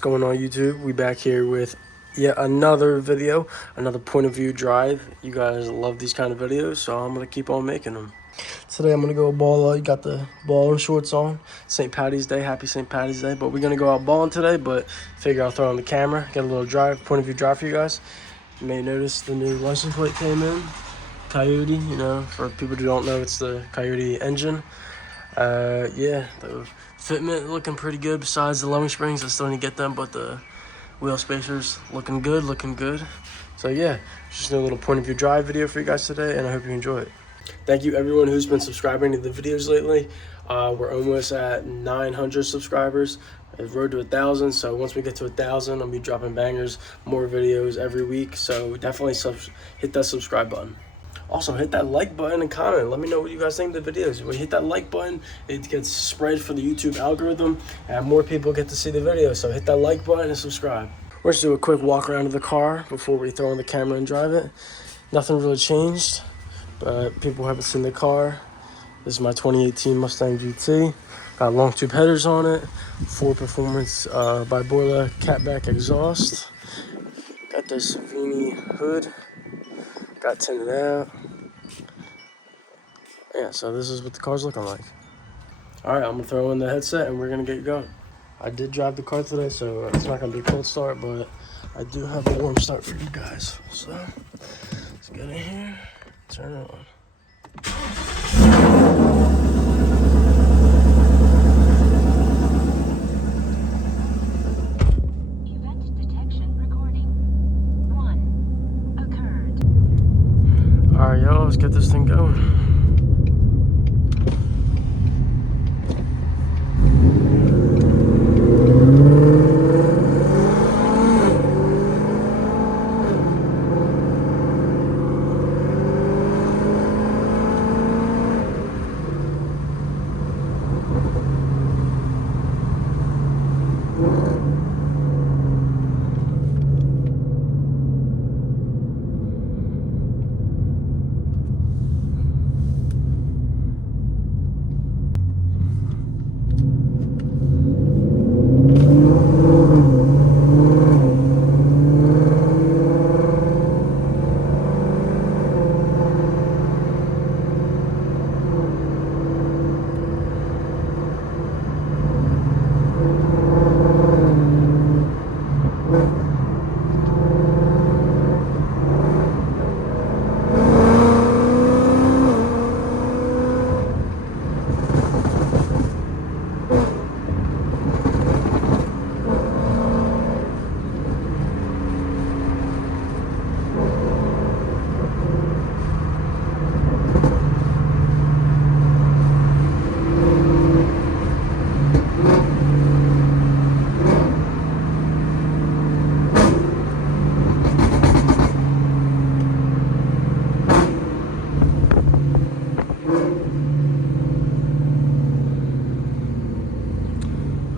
What's going on, YouTube? We back here with yet another video, another point of view drive. You guys love these kind of videos, so I'm gonna keep on making them. Today I'm gonna go ball. You got the ball and shorts on. St. Patty's Day, happy St. Patty's Day. But we're gonna go out balling today. But figure I'll throw on the camera, get a little drive, point of view drive for you guys. You may notice the new license plate came in, Coyote. You know, for people who don't know, it's the Coyote engine. Yeah, the fitment looking pretty good. Besides the lumbering springs, I still need to get them, but the wheel spacers looking good. So yeah, just a little point of view drive video for you guys today, and I hope you enjoy it. Thank you everyone who's been subscribing to the videos lately. We're almost at 900 subscribers. I've road to 1,000, so once we get to 1,000, I'll be dropping bangers, more videos every week. So definitely hit that subscribe button. Also, hit that like button and comment. Let me know what you guys think of the videos. When you hit that like button, it gets spread for the YouTube algorithm, and more people get to see the video. So hit that like button and subscribe. We're just do a quick walk around of the car before we throw on the camera and drive it. Nothing really changed, but people haven't seen the car. This is my 2018 Mustang GT. Got long tube headers on it. Ford Performance by Borla catback exhaust. Got this Vini hood. Got tinted out. Yeah, so this is what the car's looking like. Alright, I'm gonna throw in the headset and we're gonna get going. I did drive the car today, so it's not gonna be a cold start, but I do have a warm start for you guys. So let's get in here, turn it on. Event detection recording. 1 occurred. Alright, y'all, let's get this thing going.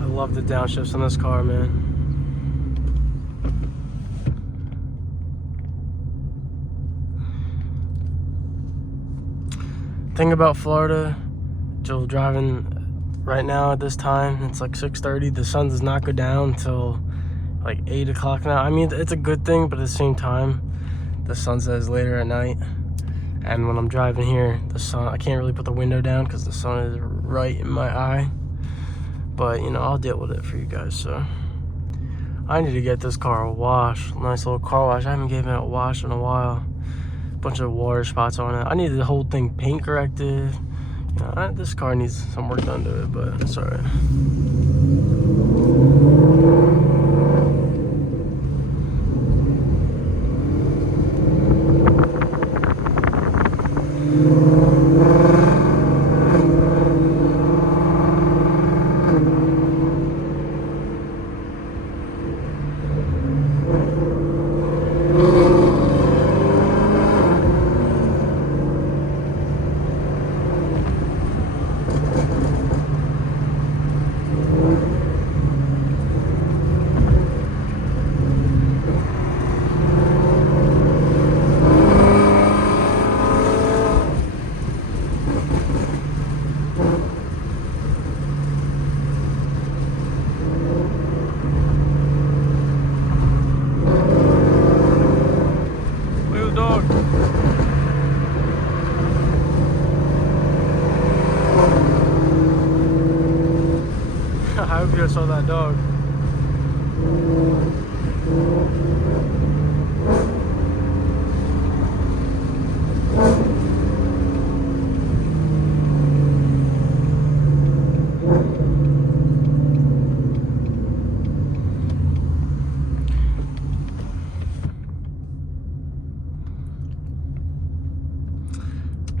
I love the downshifts on this car, man. Thing about Florida, Joel, driving right now at this time, it's like 6:30. The sun does not go down until like 8 o'clock now. I mean, it's a good thing, but at the same time, the sunset is later at night. And when I'm driving here, the sun, I can't really put the window down because the sun is right in my eye. But, you know, I'll deal with it for you guys, so. I need to get this car a wash. Nice little car wash. I haven't given it a wash in a while. Bunch of water spots on it. I need the whole thing paint corrected. You know, this car needs some work done to it, but it's alright. ago saw that dog.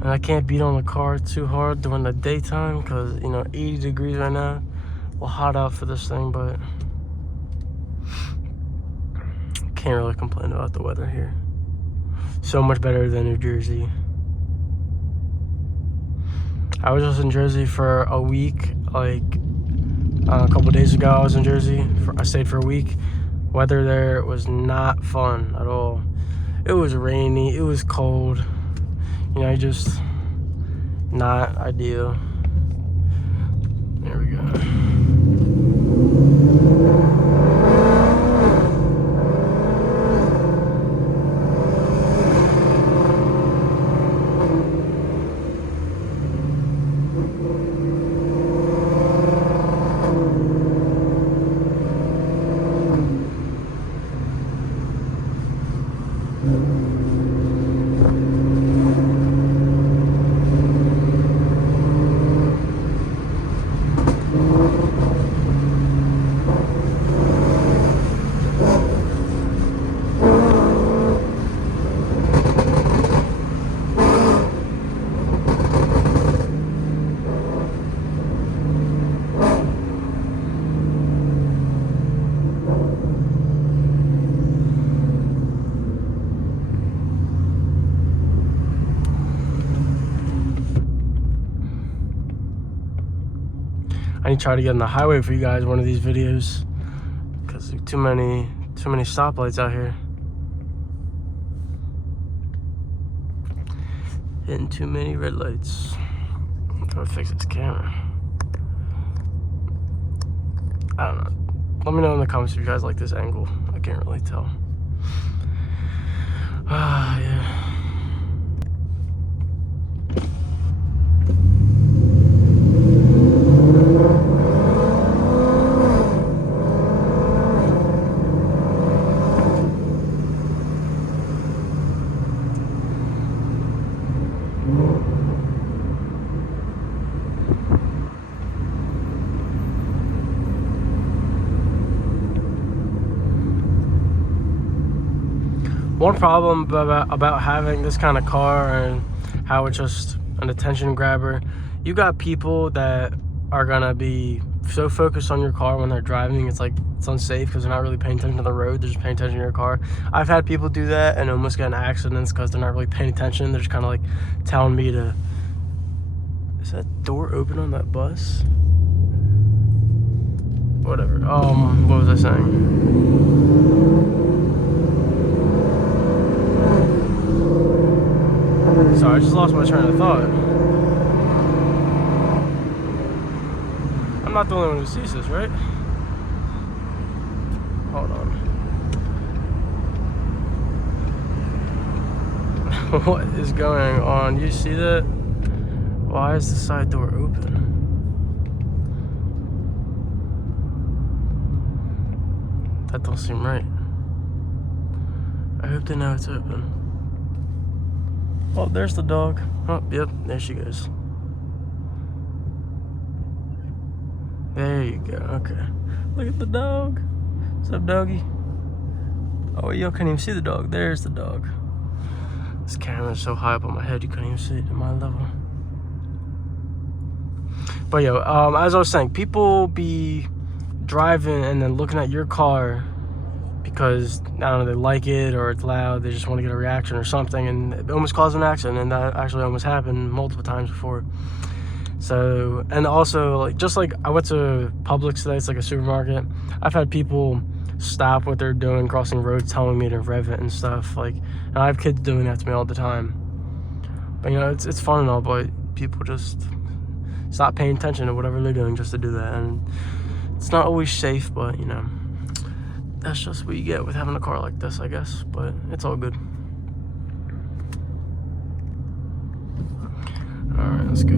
And I can't beat on the car too hard during the daytime because, you know, 80 degrees right now. Well, hot out for this thing, but can't really complain about the weather here. So much better than New Jersey. I was just in Jersey for a week, like a couple days ago. I was in Jersey. I stayed for a week. Weather there was not fun at all. It was rainy. It was cold. You know, just not ideal. There we go. I need to try to get on the highway for you guys one of these videos because there's too many stoplights out here. Hitting too many red lights. I'm trying to fix this camera. I don't know. Let me know in the comments if you guys like this angle. I can't really tell. Ah, yeah. One problem about having this kind of car and how it's just an attention grabber, you got people that are gonna be so focused on your car when they're driving, it's like it's unsafe because they're not really paying attention to the road, they're just paying attention to your car. I've had people do that and almost get in accidents because they're not really paying attention. They're just kind of like telling me to... Is that door open on that bus? Whatever. What was I saying? Sorry, I just lost my train of thought. I'm not the only one who sees this, right? Hold on. What is going on? You see that? Why is the side door open? That don't seem right. I hope they know it's open. Oh, there's the dog. Oh, yep, there she goes. There you go, okay. Look at the dog. What's up, doggy? Oh, you can't even see the dog. There's the dog. This camera's so high up on my head, you couldn't even see it at my level. But yo, as I was saying, people be driving and then looking at your car because, I don't know, they like it or it's loud, they just want to get a reaction or something, and it almost caused an accident, and that actually almost happened multiple times before. So, and also, like, just like I went to Publix today, it's like a supermarket, I've had people stop what they're doing, crossing roads, telling me to rev it and stuff, like, and I have kids doing that to me all the time. But, you know, it's fun and all, but people just stop paying attention to whatever they're doing just to do that, and it's not always safe, but, you know, that's just what you get with having a car like this, I guess, but it's all good. All right, let's go.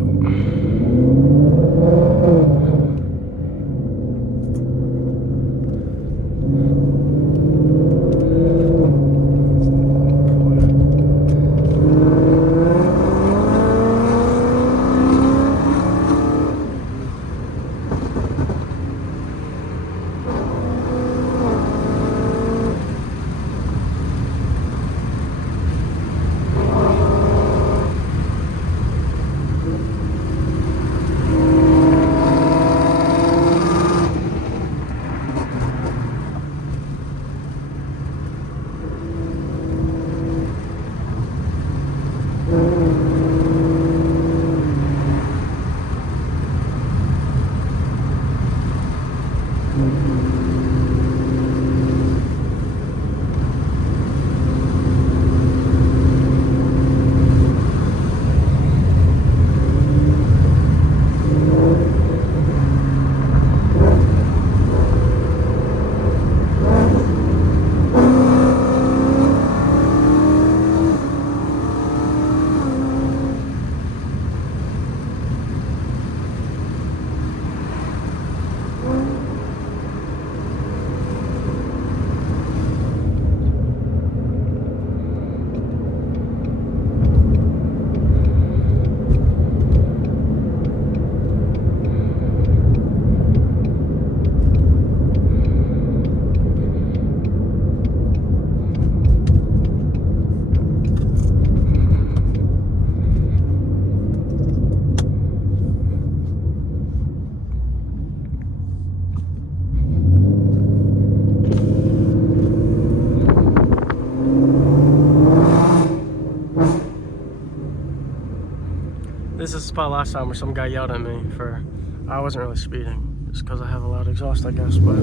this spot last time where some guy yelled at me for, I wasn't really speeding, just because I have a loud exhaust, I guess, but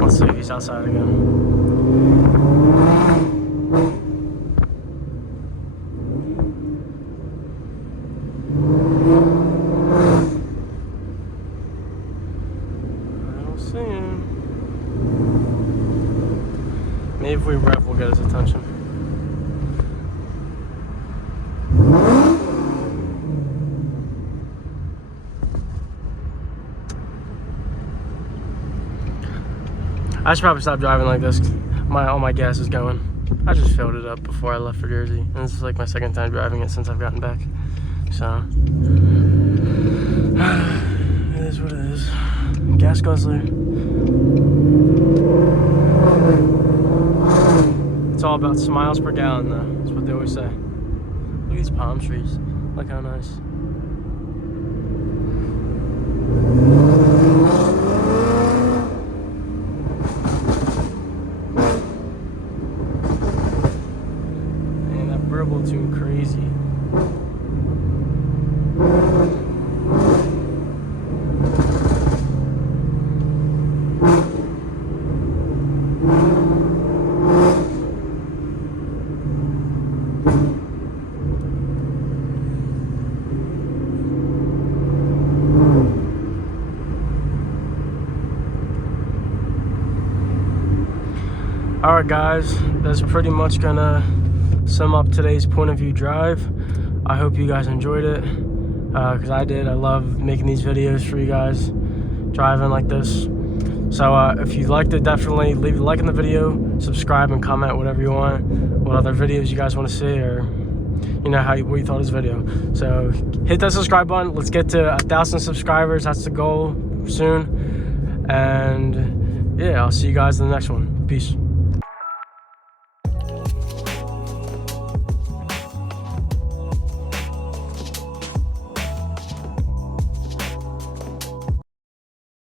let's see if he's outside again. I don't see him. Maybe if we rev, we'll get his attention. I should probably stop driving like this. All my gas is going. I just filled it up before I left for Jersey, and this is like my second time driving it since I've gotten back. So it is what it is. Gas guzzler. It's all about miles per gallon, though. That's what they always say. Look at these palm trees. Look how nice. Tune crazy. All right, guys, that's pretty much gonna sum up today's point of view drive. I hope you guys enjoyed it, because I did. I love making these videos for you guys, driving like this. So if you liked it, definitely leave a like in the video, subscribe, and comment whatever you want, what other videos you guys want to see, or you know what you thought of this video. So hit that subscribe button. Let's get to 1,000 subscribers. That's the goal soon. And yeah, I'll see you guys in the next one. Peace.